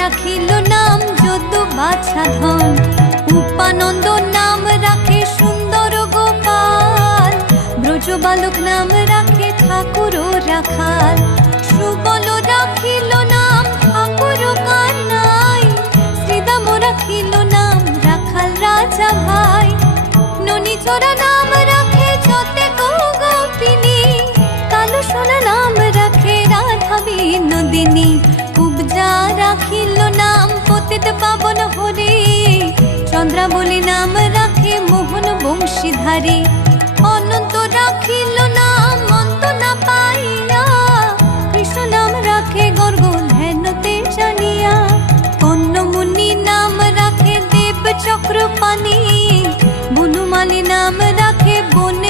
রাখিল নাম যদু বাছা ধন। উপানন্দ নাম রাখে সুন্দর গোপাল। ব্রজ বালক নাম রাখে ঠাকুর রাখাল। সুবল রাখিল নাম ঠাকুর কানাই শ্রীদাম রাখিল নাম রাখাল রাজা ভাই। ননি চোরা নাম রাখে যতে গোপিনী কালো সোনা নাম রাখে রাধা বিনোদিনী রাখিল নাম, পতিত পাবন হরি। চন্দ্রাবলী নাম রাখে মোহন বংশীধারী। অনন্ত রাখিল নাম, অন্ত না পাইয়া। কৃষ্ণ নাম রাখে গর্গ ধ্যানতে জানিয়া। কন্যমুনি নাম রাখে দেব চক্র পানি বনুমালি নাম রাখে বনে